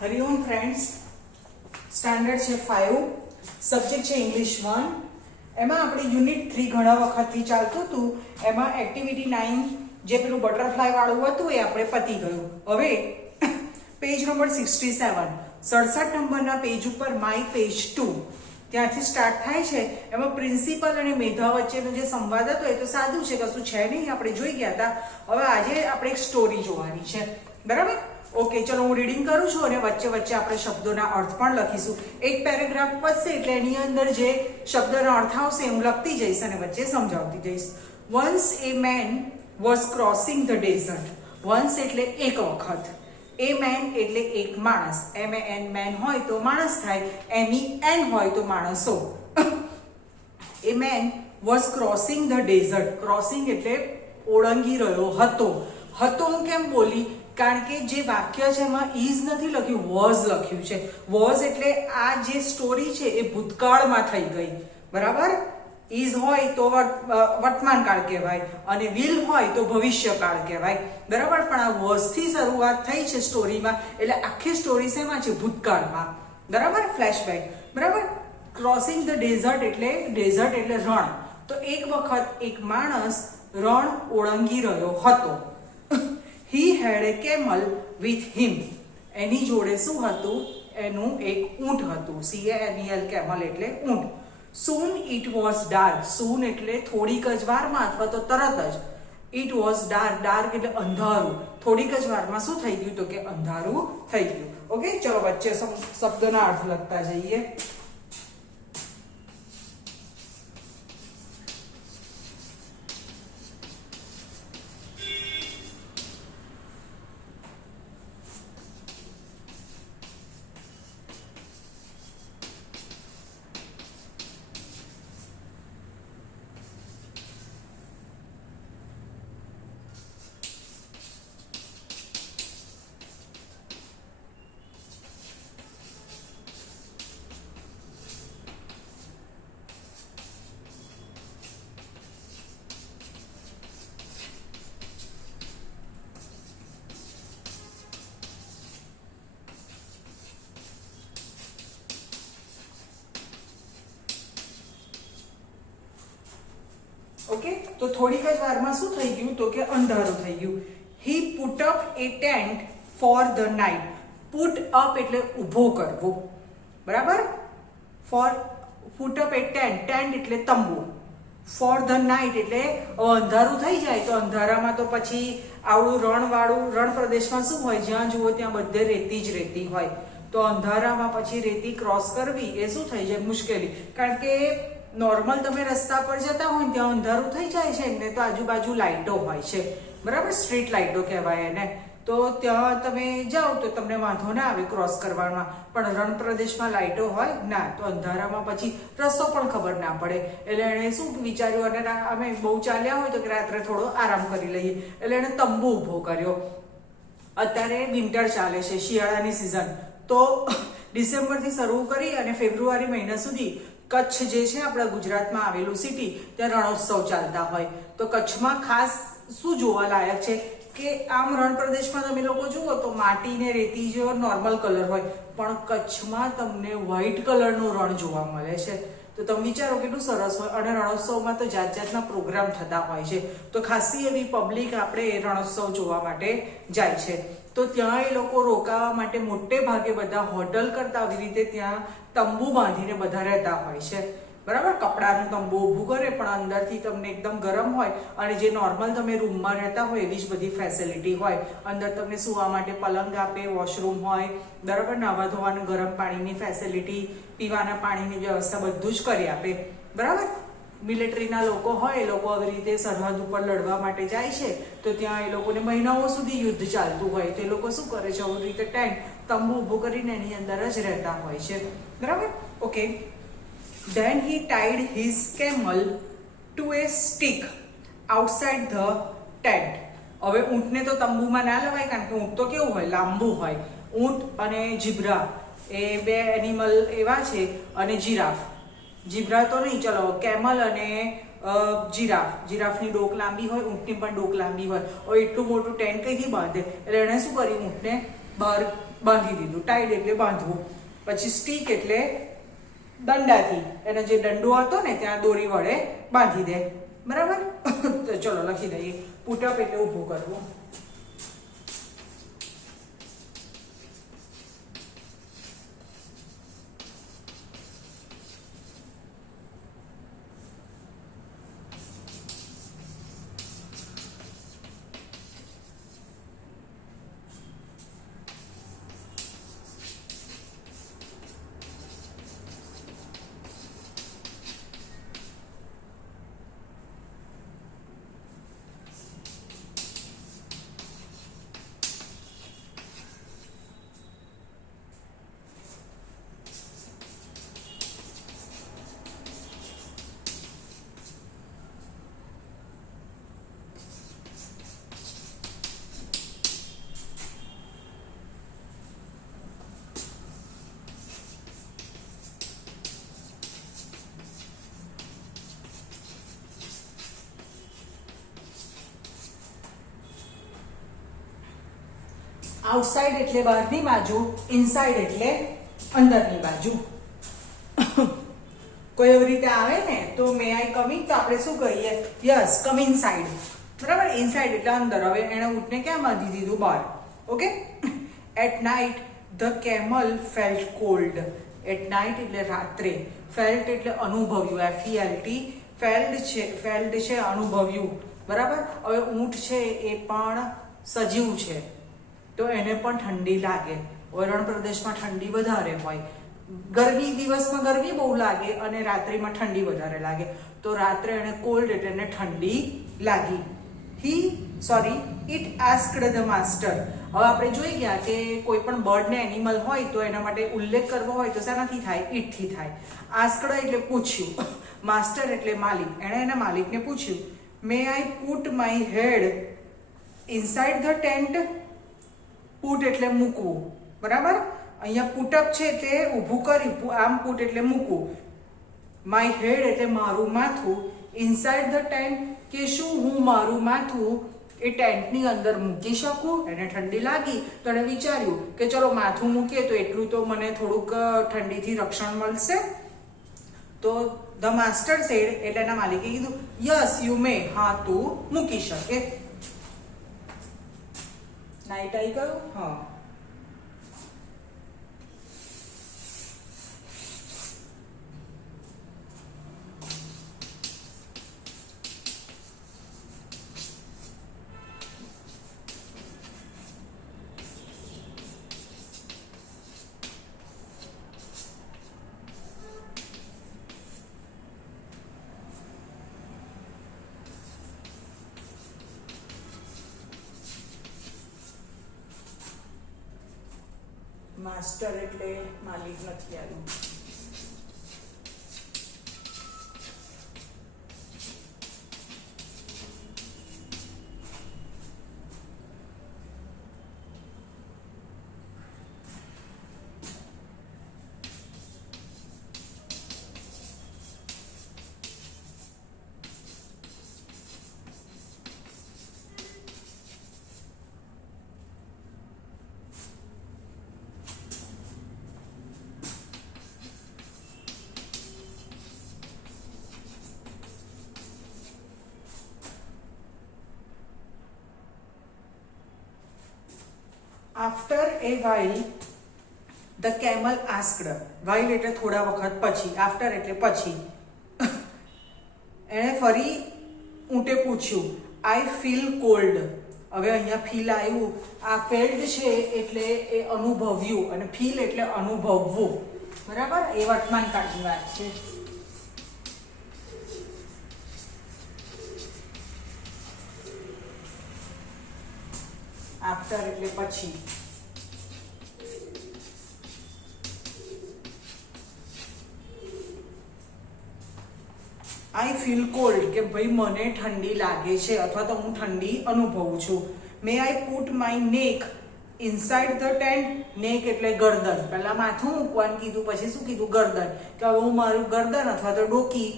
Hariom friends, standard છે 5, subject છે English 1. એમાં આપણે યુનિટ 3 ઘણા વખતથી ચાલતું હતું. એમાં એક્ટિવિટી 9 જે પેલું બટરફ્લાય વાળું હતું એ આપણે પતી ગયું. હવે પેજ નંબર 67, 67 નંબરના પેજ ઉપર માય પેજ 2 ત્યાંથી સ્ટાર્ટ થાય છે. એમાં પ્રિન્સિપલ અને મેધા વચ્ચેનો જે સંવાદ હતો એ તો સાદું છે, કશું છે નહીં, આપણે જોઈ ગયા હતા. હવે આજે આપણે એક સ્ટોરી જોવાની છે, બરાબર? ઓકે, ચલો હું રીડિંગ કરું છું અને વચ્ચે વચ્ચે આપણે શબ્દોના અર્થ પણ લખીશું. એક પેરેગ્રાફ પતશે એટલે એની અંદર જે શબ્દનો અર્થ આવશે હું લખતી જઈશ અને વચ્ચે સમજાવતી જઈશ. Once A man was crossing the dessert. Once એટલે એક વખત, એ મેન એટલે એક માણસ, MEN મેન હોય તો માણસ થાય, MEN હોય તો માણસો. A man was crossing the desert. Crossing એટલે ઓળંગી રહ્યો હતો. હતો હું કેમ બોલી? કારણ કે જે વાક્ય છે એમાં ઇઝ નથી લખ્યું, વોઝ લખ્યું છે. વોઝ એટલે આ જે સ્ટોરી છે એ ભૂતકાળમાં થઈ ગઈ, બરાબર? ઇઝ હોય તો વર્તમાન કાળ કહેવાય અને વિલ હોય તો ભવિષ્યકાળ કહેવાય, બરાબર? પણ આ વોઝથી શરૂઆત થઈ છે સ્ટોરીમાં, એટલે આખી સ્ટોરી શેમાં છે? ભૂતકાળમાં, બરાબર? ફ્લેશબેક, બરાબર? ક્રોસિંગ ધ ડેઝર્ટ એટલે રણ. તો એક વખત એક માણસ રણ ઓળંગી રહ્યો હતો. He had a camel with him. એની જોડે શું હતું? એનું એક ઊંટ હતું. CAMEL, camel એટલે ઊંટ. Soon it was dark. Soon એટલે થોડીક જ વારમાં અથવા તો તરત જ. It was dark. Dark એટલે અંધારું. થોડીક જ વારમાં શું થઈ ગયું? તો કે અંધારું થઈ ગયું. ઓકે, ચલો વચ્ચે શબ્દના અર્થ લખતા જઈએ. ઓકે, તો થોડીક જ વારમાં શું થઈ ગયું? તો કે અંધારું થઈ ગયું. He put up a tent for the night. Put up એટલે ઊભો કરવો, બરાબર? Put up a tent. Tent એટલે તંબુ. For the night એટલે અંધારું થઈ જાય તો અંધારામાં તો પછી આવડું રણ પ્રદેશમાં શું હોય? જ્યાં જુઓ ત્યાં બધે રેતી જ રેતી હોય. તો અંધારામાં પછી રેતી ક્રોસ કરવી એ શું થઈ જાય? મુશ્કેલી. કારણ કે નોર્મલ તમે રસ્તા પર જતા હોય ને ત્યાં અંધારું થઈ જાય છે ને, તો આજુબાજુ લાઇટો હોય છે, બરાબર? સ્ટ્રીટ લાઇટો કહેવાય એને. તો ત્યાં તમે જાઓ તો તમને વાંધો ના આવે ક્રોસ કરવામાં. પણ રણ પ્રદેશમાં લાઇટો હોય ના, તો અંધારામાં પછી રસ્તો પણ ખબર ના પડે. એટલે એણે શું વિચાર્યું? અને અમે બહુ ચાલ્યા હોય તો કે રાત્રે થોડો આરામ કરી લઈએ, એટલે એણે તંબુ ઊભો કર્યો. અત્યારે વિન્ટર ચાલે છે, શિયાળાની સિઝન. તો ડિસેમ્બરથી શરૂ કરી અને ફેબ્રુઆરી મહિના સુધી કચ્છ જે છે આપણા ગુજરાતમાં આવેલું સિટી, ત્યાં રણોત્સવ ચાલતા હોય. તો કચ્છમાં ખાસ શું જોવા લાયક છે કે આમ રણ પ્રદેશમાં તમે લોકો જુઓ તો માટી ને રેતી જેવો નોર્મલ કલર હોય, પણ કચ્છમાં તમને વ્હાઇટ કલરનું રણ જોવા મળે છે. તો તમે વિચારો કેટલું સરસ હોય. અને રણોત્સવમાં તો જાત જાતના પ્રોગ્રામ થતા હોય છે. તો ખાસી એવી પબ્લિક આપણે રણોત્સવ જોવા માટે જાય છે. તો ત્યાં એ લોકો રોકાવા માટે મોટે ભાગે બધા હોટલ કરતા આવી રીતે ત્યાં તંબુ બાંધીને બધા રહેતા હોય છે, બરાબર? કપડાનું તંબુ ઊભું કરે પણ અંદરથી તમને એકદમ ગરમ હોય. અને જે નોર્મલ તમે રૂમમાં રહેતા હોય એવી જ બધી ફેસિલિટી હોય. અંદર તમને સૂવા માટે પલંગ આપે, વોશરૂમ હોય, બરાબર? નાવા ધોવાનું, ગરમ પાણીની ફેસિલિટી, પીવાના પાણીની વ્યવસ્થા બધું જ કરી આપે, બરાબર? મિલિટરીના લોકો હોય, એ લોકો આવી રીતે સરહદ ઉપર લડવા માટે જાય છે તો ત્યાં એ લોકોને મહિનાઓ સુધી યુદ્ધ ચાલતું હોય. તો એ લોકો શું કરે છે? આવી રીતે ટેન્ટ, તંબુ ઊભું કરીને એની અંદર જ રહેતા હોય છે, બરાબર? Okay. Then he tied his camel to a stick outside the tent. હવે ઊંટને તો તંબુમાં ના લવાય, કારણ કે ઊંટ તો કેવું હોય? લાંબુ હોય. ઊંટ અને જીબ્રા એ બે એનિમલ એવા છે. અને જીબ્રા તો નહીં, ચલો કેમલ અને જીરાફની ડોક લાંબી હોય, ઊંટની પણ ડોક લાંબી હોય. એટલું મોટું ટેન્ટ કઈથી બાંધે? એટલે એણે શું કર્યું? ઊંટને બહાર બાંધી દીધું. ટાઈડ એટલે બાંધવું. પછી સ્ટીક એટલે દંડાથી, એને જે દંડો હતો ને ત્યાં દોરી વડે બાંધી દે. બરાબર? તો ચલો લખી દઈએ. પુટ અપ એટલે ઊભું કરવું. આઉટસાઇડ એટલે બહારની બાજુ, ઇનસાઇડ એટલે અંદરની બાજુ. કોઈ એવી રીતે આવે ને તો મે આઈ કમ ઇન, તો આપણે શું કહીએ? Yes, come inside. બરાબર? ઇનસાઇડ એટલે અંદર. હવે એણે ઊંટને ક્યાં બાંધી દીધું? બહાર. Okay. At night the camel felt cold. At night એટલે રાત્રે. ફેલ્ટ એટલે અનુભવ્યું. FELT. ફેલ્ડ છે અનુભવ્યું. બરાબર? હવે ઊંટ છે એ પણ સજીવ છે, તો એને પણ ઠંડી લાગે. રણ પ્રદેશમાં ઠંડી વધારે હોય. ગરમી દિવસમાં ગરમી બહુ લાગે અને રાત્રિમાં ઠંડી વધારે લાગે. તો રાત્રે એને કોલ્ડ એટલે એને ઠંડી લાગી. It asked the master. હવે આપણે જોઈ ગયા કે કોઈ પણ બર્ડ ને એનિમલ હોય તો એના માટે ઉલ્લેખ કરવો હોય તો શાનાથી થાય? ઇટ થી થાય. આસ્ક્ડ એટલે પૂછ્યું. માસ્ટર એટલે માલિક. એણે એના માલિકને પૂછ્યું, may I put my head inside the tent. Put એટલે મૂકવું. બરાબર? અહીંયા પુટઅપ છે તે ઊભું કર્યું. આમ પુટ એટલે મૂકવું. માય હેડ એટલે મારું માથું. ઇનસાઇડ ધ ટેન્ટ કે શું હું મારું માથું એ ટેન્ટની અંદર મૂકી શકું? એને ઠંડી લાગી તો એણે વિચાર્યું કે ચલો માથું મૂકીએ તો એટલું તો મને થોડુંક ઠંડીથી રક્ષણ મળશે. તો ધ માસ્ટર સેડ એટલે એના માલિકે કીધું, યસ યુ મે. હા, તું મૂકી શકે. નાઇટ આવી ગયું. હા. માસ્ટર એટલે માલિક નથી આવ્યું. After a while, the camel asked. While એટલે થોડા વખત પછી. After એટલે પછી. એણે ફરી ઊંટે પૂછ્યું, I feel cold. હવે અહીંયા ફીલ આવ્યું. આ ફેલ્ડ છે એટલે એ અનુભવ્યું અને ફીલ એટલે અનુભવવું. બરાબર? એ વર્તમાન કાળની વાત છે. આફ્ટર એટલે પછી. આઈ ફીલ કોલ્ડ કે ભાઈ મને ઠંડી લાગે છે અથવા તો હું ઠંડી અનુભવું છું. મે આઈ પુટ માય નેક ઇનસાઇડ ધ ટેન્ટ. નેક એટલે ગરદન. પહેલા માથું મૂકવાનું કીધું, પછી શું કીધું? ગરદન. કે હવે હું મારું ગરદન અથવા તો ડોકી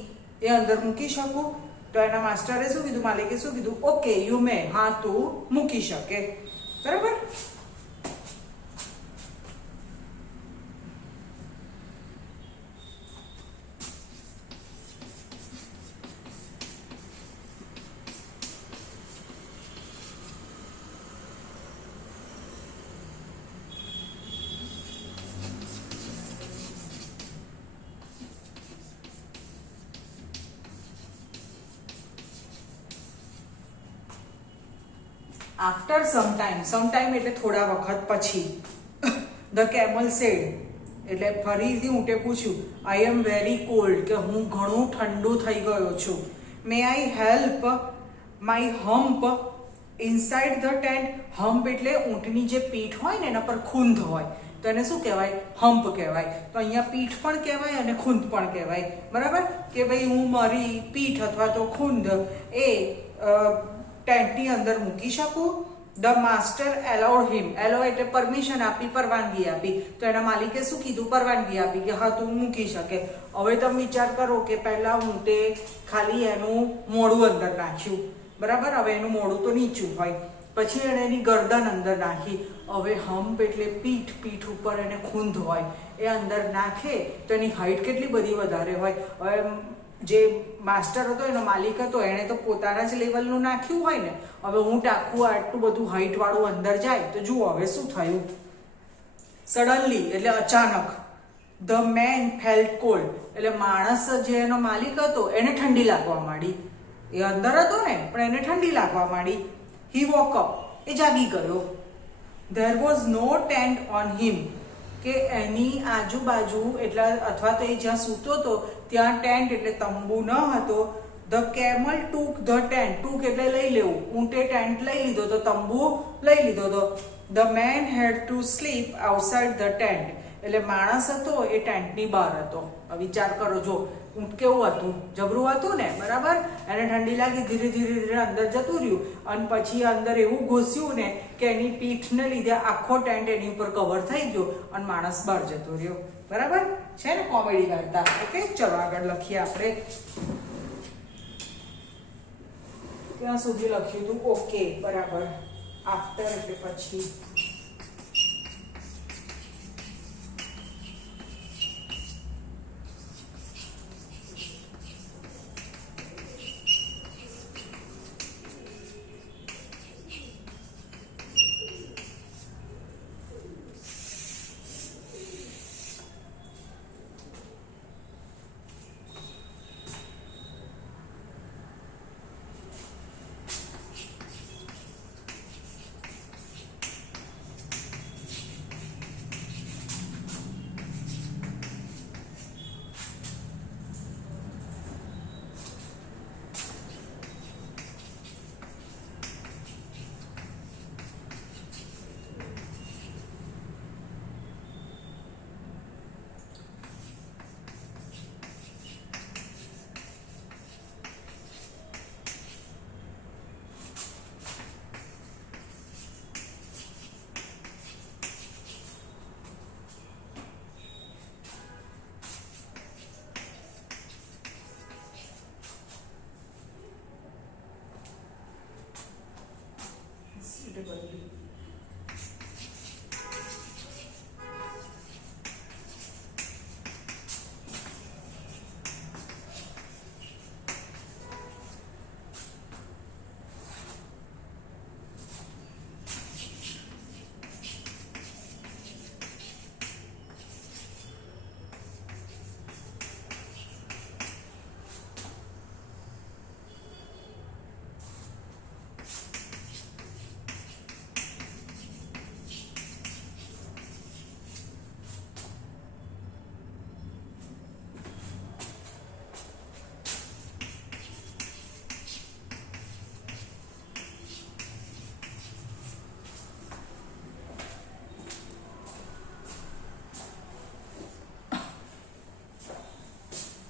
એ અંદર મૂકી શકું? તો એના માસ્ટરે શું કીધું? માલિકે શું કીધું? Okay you may. હા, તું મૂકી શકે. બરાબર? After some time એટલે થોડા વખત પછી. The camel said, એટલે ફરીથી ઊંટે પૂછ્યું, I am very cold, કે હું ઘણું ઠંડુ થઈ ગયો છું. May I help my hump inside the tent? Hump એટલે ઊંટની જે પીઠ હોય ને એના પર ખૂંદ હોય તો એને શું કહેવાય? હમ્પ કહેવાય. તો અહીંયા પીઠ પણ કહેવાય અને ખૂંદ પણ કહેવાય. બરાબર? કે ભાઈ હું મારી પીઠ અથવા તો ખૂંદ એ ટેન્ટની અંદર મૂકી શકું? ધ માસ્ટર એલાઉડ હિમ. એલો એટલે પરમિશન આપી, પરવાનગી આપી. તો એના માલિકે શું કીધું? પરવાનગી આપી કે હા તું મૂકી શકે. હવે તમે વિચાર કરો કે પહેલા ઊંટે ખાલી એનું મોઢું અંદર નાખ્યું, બરાબર? હવે એનું મોઢું તો નીચું હોય, પછી એણે એની ગરદન અંદર નાખી. હવે હમ્પ એટલે પીઠ ઉપર એને ખૂંદ હોય, એ અંદર નાખે તો એની હાઈટ કેટલી બધી વધારે હોય. હવે જે માસ્ટર હતો, એનો માલિક હતો, એણે તો પોતાના જ લેવલનું નાખ્યું હોય ને. હવે ઊંટ આખું આટલું બધું હાઈટ વાળું અંદર જાય તો જુઓ હવે શું થયું. સડનલી એટલે અચાનક, ધ મેન ફેલ્ટ કોલ્ડ એટલે માણસ જે એનો માલિક હતો એને ઠંડી લાગવા માંડી. એ અંદર હતો ને પણ એને ઠંડી લાગવા માંડી. હી વોક અપ એ જાગી ગયો. There was no tent on him કે એની આજુબાજુ એટલે અથવા તો એ જ્યાં સૂતો હતો ત્યાં ટેન્ટ એટલે તંબુ ન હતો. The camel took the tent. Took એટલે લઈ લેવું. ઊંટે ટેન્ટ લઈ લીધો તો તંબુ લઈ લીધો તો. The man had to sleep outside the tent એટલે માણસ હતો એ ટેન્ટની બહાર હતો. વિચાર કરો, જો ઊંટ કેવું હતું? જબરું હતું ને, બરાબર? એને ઠંડી લાગી, ધીરે ધીરે અંદર જતું રહ્યું અને પછી અંદર એવું ઘૂસ્યું ને કે એની પીઠને લીધે આખો ટેન્ટ એની ઉપર કવર થઈ ગયો અને માણસ બહાર જતો રહ્યો. બરાબર છે ને? કોમેડી વાર્તા. ઓકે, ચલો આગળ લખીએ આપણે. ત્યાં સુધી લખ્યું હતું. ઓકે, બરાબર. આફ્ટર એટલે પછી.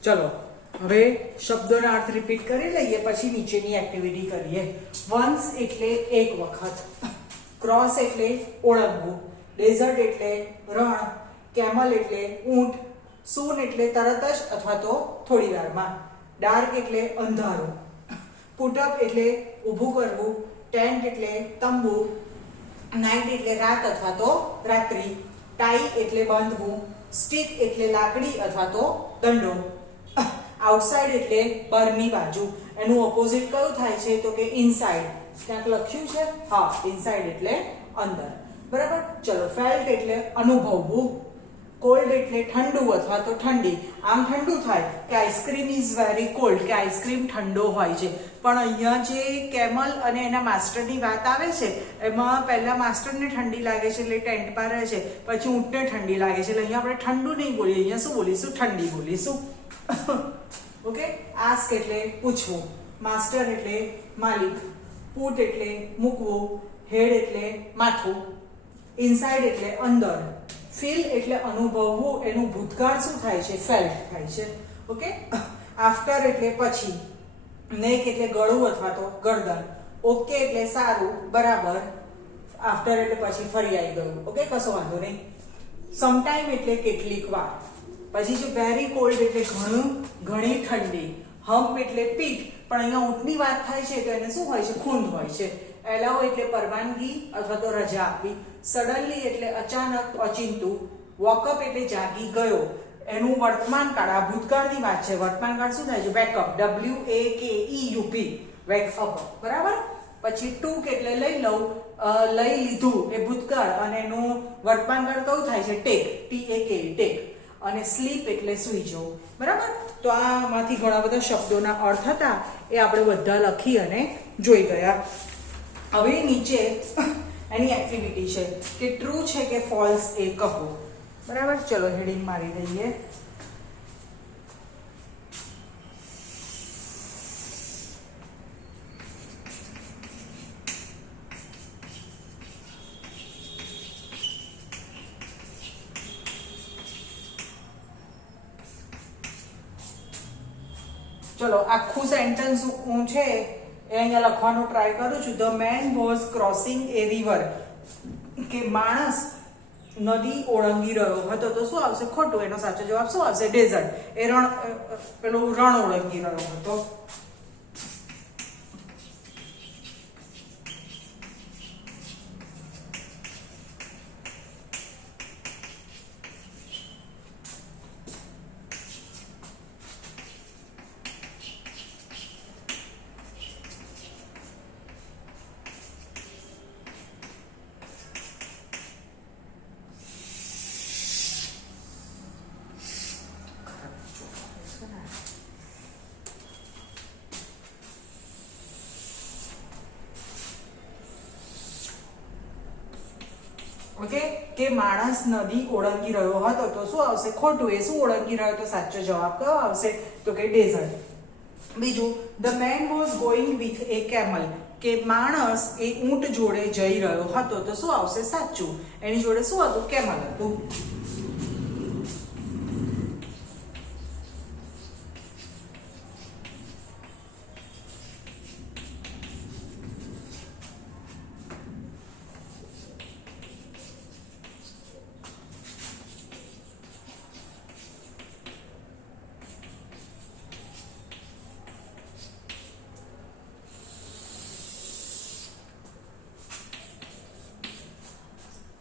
ચલો હવે શબ્દોના અર્થ રિપીટ કરી લઈએ, પછી નીચેની એક્ટિવિટી કરીએ. વન્સ એટલે એક વખત, ક્રોસ એટલે ઓળંગવું, ડેઝર્ટ એટલે રણ, કેમલ એટલે ઊંટ, સૂન એટલે તરત જ અથવા તો થોડી વારમાં, ડાર્ક એટલે અંધારું, પુટઅપ એટલે ઊભું કરવું, ટેન્ટ એટલે તંબુ, નાઇટ એટલે રાત અથવા તો રાત્રિ, ટાઈ એટલે બાંધવું, સ્ટિક એટલે લાકડી અથવા તો દંડો, આઉટસાઇડ એટલે બહારની બાજુ. એનું ઓપોઝિટ કયું થાય છે? તો કે ઇનસાઇડ. ક્યાંક લખ્યું છે? હા, ઇનસાઇડ એટલે અંદર. બરાબર? ચલો. ફેલ્ટ એટલે અનુભવવું, કોલ્ડ એટલે ઠંડુ અથવા તો ઠંડી. આમ ઠંડુ થાય કે આઈસ્ક્રીમ ઇઝ વેરી કોલ્ડ, કે આઈસ્ક્રીમ ઠંડો હોય છે. પણ અહીંયા જે કેમલ અને એના માસ્ટરની વાત આવે છે એમાં પહેલા માસ્ટરને ઠંડી લાગે છે એટલે ટેન્ટમાં રહે છે, પછી ઊંટને ઠંડી લાગે છે એટલે અહીંયા આપણે ઠંડુ નહીં બોલીએ, અહીંયા શું બોલીશું? ઠંડી બોલીશું. ઓકે. આસ્ક એટલે પૂછવું, માસ્ટર એટલે માલિક, પુટ એટલે મૂકવું, હેડ એટલે માથું, ઇનસાઇડ એટલે અંદર, ફીલ એટલે અનુભવવું, એનું ભૂતકાળ શું થાય છે? ફેલ્ટ થાય છે. ઓકે. આફ્ટર એટલે પછી, નેક એટલે ગળું અથવા તો ગરદન, ઓકે એટલે સારું, બરાબર, આફ્ટર એટલે પછી ફરી આવી ગયું. ઓકે, કશો વાંધો નહીં. સમટાઈમ એટલે કેટલીક વાર. પછી છે વેરી કોલ્ડ એટલે ઘણી ઠંડી, હમ્પ એટલે પીઠ, પણ અહીંયા ઊંટની વાત થાય છે તો એને શું હોય છે? ખૂંદ હોય છે. એલાઉ એટલે પરવાનગી અથવા તો રજા આપવી, સડનલી એટલે અચાનક, ઓચિંતું, વોકઅપ એટલે જાગી ગયો, એનું વર્તમાન કાળ, આ ભૂતકાળની વાત છે. વર્તમાન કાળ શું થાય છે? વેકઅપ, WAKEUP, વેકઅપ, બરાબર. પછી ટૂંક એટલે લઈ લઉં, લઈ લીધું એ ભૂતકાળ અને એનું વર્તમાન કાળ કયું થાય છે? Take, TAKE, take. અને સ્લીપ એટલે સૂઈ જવું, બરાબર. તો આમાંથી ઘણા બધા શબ્દોના અર્થ હતા એ આપણે બધા લખી અને જોઈ ગયા. હવે નીચે એની એક્ટિવિટી છે કે ટ્રુ છે કે ફોલ્સ એ કહો, બરાબર. ચલો હેડિંગ મારી દઈએ. ચલો આખું સેન્ટેન્સ હું છે એ અહીંયા લખવાનો ટ્રાય કરું છું. The man was crossing A river, કે માણસ નદી ઓળંગી રહ્યો હતો તો શું આવશે? ખોટું. એનો સાચો જવાબ શું આવશે? ડેઝર્ટ. એ પેલું રણ ઓળંગી રહ્યો હતો. ઓકે, કે માણસ નદી ઓળંગી રહ્યો હતો તો શું આવશે? ખોટું. એ શું ઓળંગી રહ્યો? તો સાચો જવાબ કયો આવશે? તો કે ડેઝર્ટ. બીજું, the man was going with a camel, કે માણસ એ ઊંટ જોડે જઈ રહ્યો હતો તો શું આવશે? સાચું. એની જોડે શું હતું? કેમલ હતું.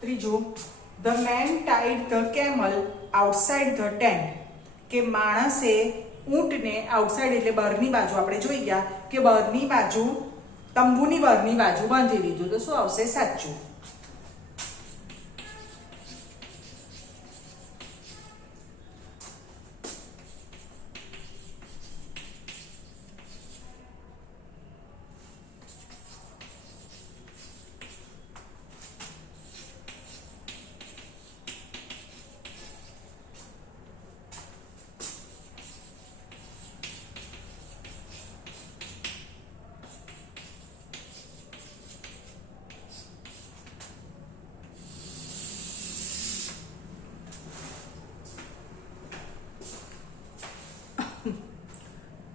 ત્રીજું, the man tied the camel outside the tent, કે માણસે ઊંટને આઉટસાઇડ એટલે બહારની બાજુ, આપણે જોઈ ગયા કે બહારની બાજુ, તંબુની બહારની બાજુ બાંધી દીધું તો શું આવશે? સાચું.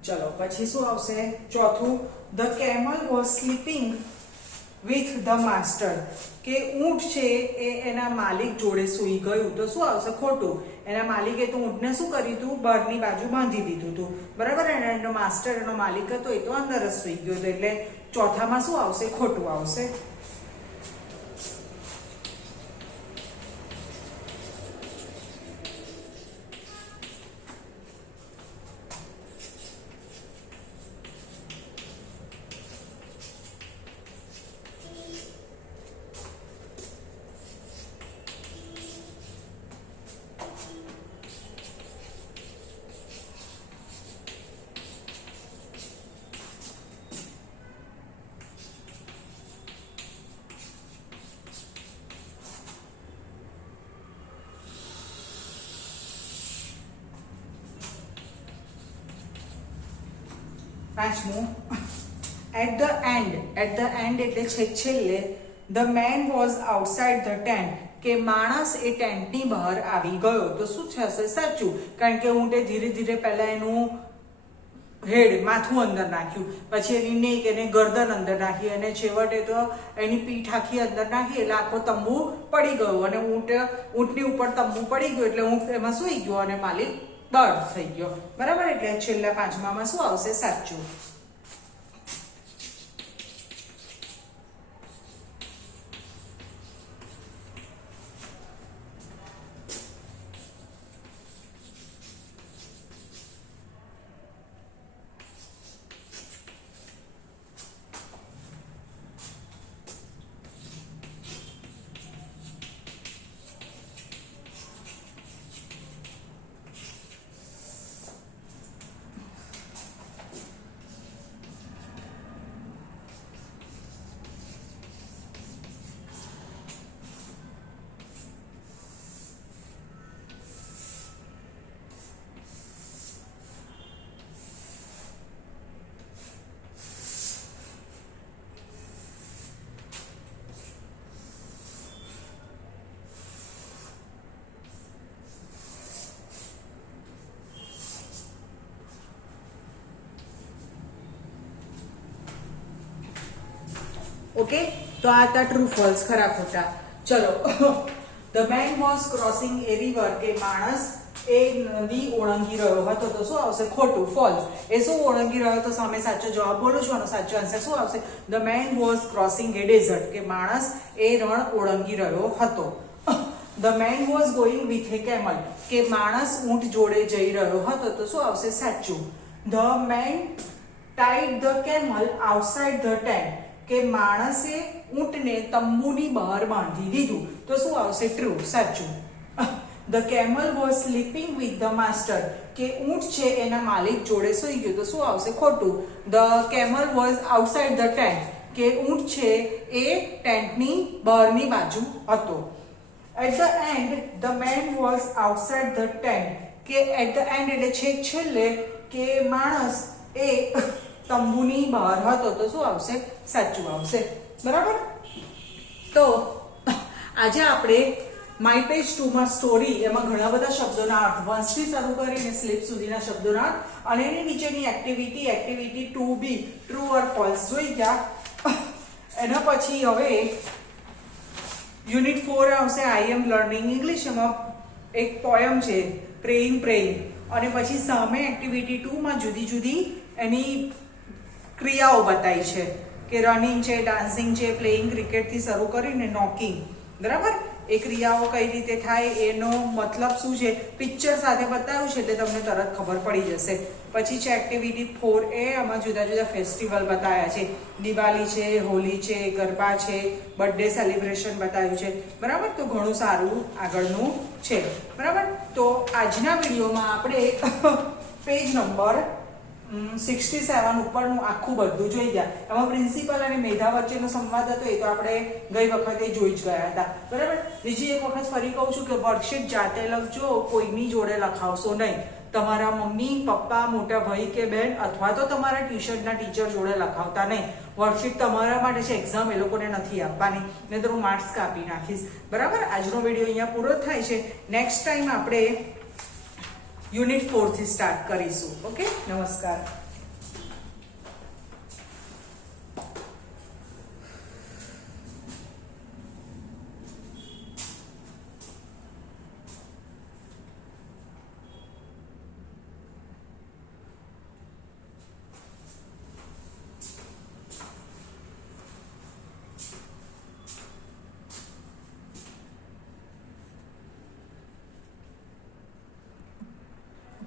ચલો પછી શું આવશે? ચોથું, the camel was sleeping with the master, કે ઊંટ છે એ એના માલિક જોડે સૂઈ ગયું તો શું આવશે? ખોટું. એના માલિકે તો ઊંટને શું કર્યું હતું? બહારની બાજુ બાંધી દીધું હતું, બરાબર. એનો માસ્ટર, એનો માલિક હતો એ તો અંદર જ સૂઈ ગયો હતો એટલે ચોથામાં શું આવશે? ખોટું આવશે. પાંચમું, એટ ધ એન્ડ એટલે છેલ્લે, the man was outside the tent, કે માણસ એ ટેન્ટની બહાર આવી ગયો. તો શું થશે? સાચું, કારણ કે ઊંટે ધીરે ધીરે પહેલા એનું માથું અંદર નાખ્યું, પછી એની નેક એને ગરદન અંદર નાખી, અને છેવટે તો એની પીઠ આખી અંદર નાખી એટલે આખો તંબુ પડી ગયો, અને ઊંટની ઉપર તંબુ પડી ગયો એટલે ઊંટ એમાં સૂઈ ગયો અને માલિક બહાર થઈ ગયો. બરાબર, એટલે છેલ્લા પાંચમામાં શું આવશે? સાચું. ઓકે, તો આ હતા ટ્રુ ફોલ્સ, ખરા ખોટા. ચલો, the man was crossing A river, કે માણસ એ નદી ઓળંગી રહ્યો હતો. તો શું આવશે? ખોટું, ફોલ્સ. એ શું ઓળંગી રહ્યો હતો? સામે સાચો જવાબ બોલું છું, આનો સાચો આન્સર શું આવશે? The man was crossing a desert, કે માણસ એ રણ ઓળંગી રહ્યો હતો. The man was going with a camel, કે માણસ ઊંટ જોડે જઈ રહ્યો હતો. તો શું આવશે? સાચું. The man tied the camel outside the tent, કે માણસે ઊંટને તંબુની બહાર બાંધી દીધું. તો શું આવશે? ટ્રુ, સાચું. The camel was sleeping with the master, કે ઊંટ છે એના માલિક જોડે સૂઈ ગયું. તો શું આવશે? ખોટું. The camel was outside the tent, કે ઊંટ છે એ ટેન્ટની બહારની બાજુ હતો. At the end the man was outside the tent, કે એટ ધ એન્ડ એટલે છેલ્લે, કે માણસ એ તંબુની બહાર હતો. તો શું આવશે? સાચું આવશે. બરાબર, તો આજે આપણે માય પેજ 2 માં સ્ટોરી, એમાં ઘણા બધા શબ્દોના અર્થ, વંશથી શરૂ કરીને સ્લીપ સુધીના શબ્દોના અર્થ અને એની નીચેની activity 2B, true or false જોઈ ગયા. એના પછી હવે યુનિટ 4 આવશે, આઈ એમ લર્નિંગ ઇંગ્લિશ. એમાં એક પોયમ છે, પ્રેઇંગ, અને પછી સામે એક્ટિવિટી 2 માં જુદી જુદી એની ક્રિયાઓ બતાવી છે, કે રનિંગ છે, ડાન્સિંગ છે, પ્લેઇંગ ક્રિકેટથી શરૂ કરીને નોકિંગ. બરાબર, એ ક્રિયાઓ કઈ રીતે થાય, એનો મતલબ શું છે, પિક્ચર સાથે બતાવ્યું છે એટલે તમને તરત ખબર પડી જશે. પછી છે એક્ટિવિટી 4A, આમાં જુદા જુદા ફેસ્ટિવલ બતાવ્યા છે, દિવાળી છે, હોલી છે, ગરબા છે, બર્થડે સેલિબ્રેશન બતાવ્યું છે. બરાબર, તો ઘણું સારું આગળનું છે. બરાબર, તો આજના વિડીયોમાં આપણે પેજ નંબર 67 ઉપરનું આખું બધું જોઈ ગયા. એમાં પ્રિન્સિપલ અને મેધા વચ્ચેનો સંવાદ હતો, એ તો આપણે ગઈ વખતે જોઈ જ ગયા હતા. બરાબર, બીજી એક વખત ફરી કહું છું કે વર્કશીટ જાતે લખજો, કોઈની જોડે લખાવશો નહીં. તમારા મમ્મી, પપ્પા, મોટા ભાઈ કે બહેન અથવા તો તમારા ટ્યુશનના ટીચર જોડે લખાવતા નહીં. વર્કશીટ તમારા માટે છે, એક્ઝામ એ લોકોને નથી આપવાની, નહીં તો હું માર્ક્સ કાપી નાખીશ. બરાબર, આજનો વિડીયો અહીંયા પૂરો થાય છે. નેક્સ્ટ ટાઈમ આપણે યુનિટ 4 થી સ્ટાર્ટ કરીશું. ઓકે, નમસ્કાર.